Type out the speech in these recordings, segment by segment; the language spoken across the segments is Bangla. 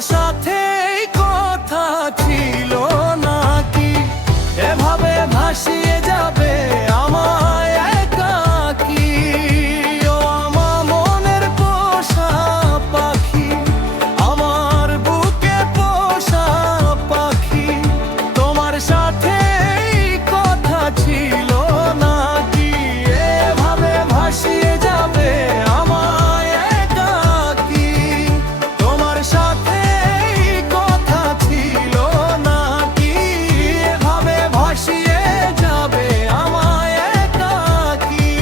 সাথে কথা ছিল নাকি এভাবে ভাসিয়ে যাবে আমায় একাকী? ও আমার মনের পোষা পাখি, আমার বুকে পোষা পাখি, তোমার সাথে কথা ছিল নাকি এভাবে ভাসিয়ে যাবে আমায় একাকী? তোমার সাথে কথা ছিল নাকি এভাবে ভাসিয়ে যাবে আমায় একাকী?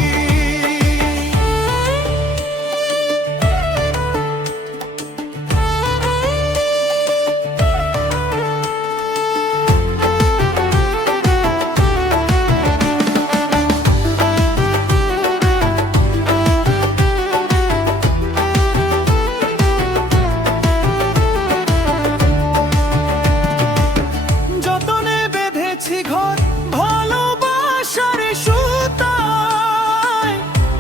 যতনে বেঁধেছি ঘর ভালোবাসার সুতায়,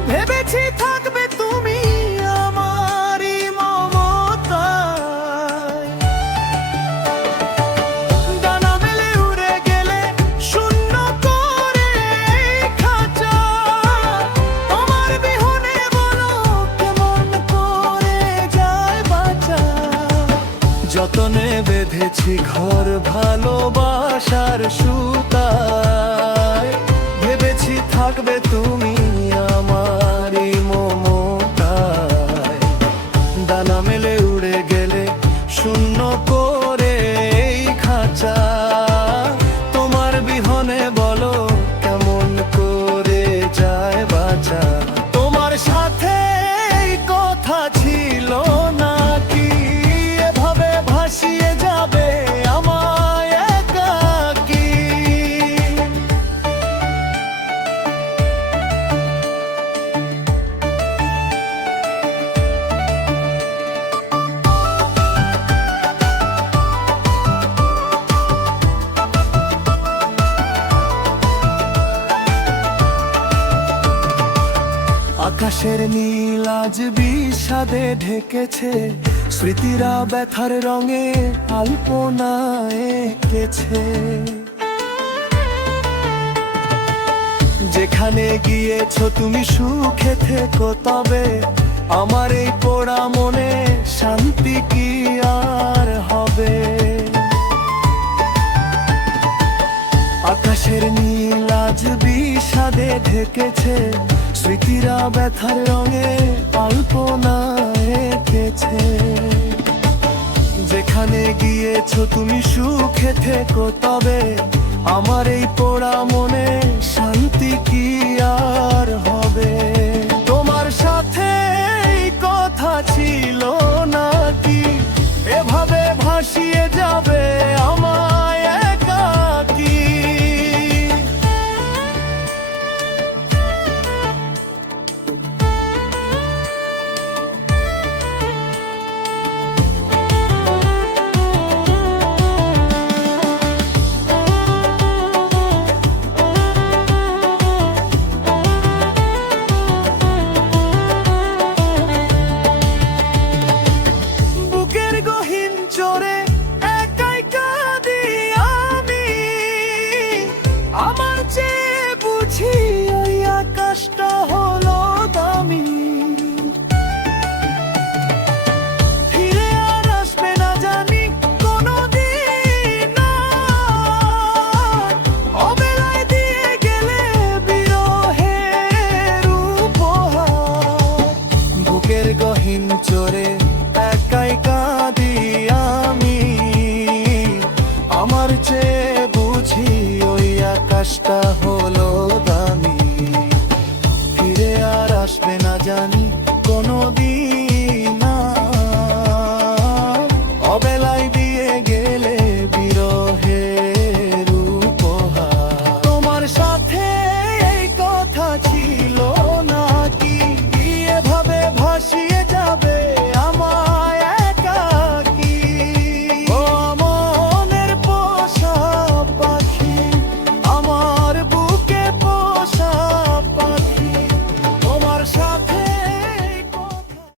ভেবেছি থাকবে তুমি আমারই মমতায়। ডানা মেলে উড়ে গেলে শূন্য করে খাঁচা, তোমার বিহনে বলো কেমন করে যায় বাঁচা। যতনে বেঁধেছি ঘর ভালোবাসার সুতায়, ভেবেছি থাকবে তুমি আমারই মমতায়। ডানা মেলে উড়ে গেলে শূন্য করে এই খাঁচা, তোমার বিহনে বলো কেমন করে যায় বাঁচা। তোমার সাথে কথা ছিল নাকি এভাবে ভাসিয়ে যাবে আমায় একাকী? আকাশের নীল আজ বিষাদে ঢেকেছে, স্মৃতিরা ব্যথার রঙে আলপনা এঁকেছে। যেখানে গিয়েছো তুমি সুখে থেকো, তবে আমার এই পোড়া মনে শান্তি কি আর হবে? আকাশের নীল আজ বিষাদে ঢেকেছে, স্মৃতিরা ব্যথার রঙে আলপনা এঁকেছে। যেখানে গিয়েছো তুমি সুখে থেকো, তবে আমার এই পোড়া মনে শান্তি কি আর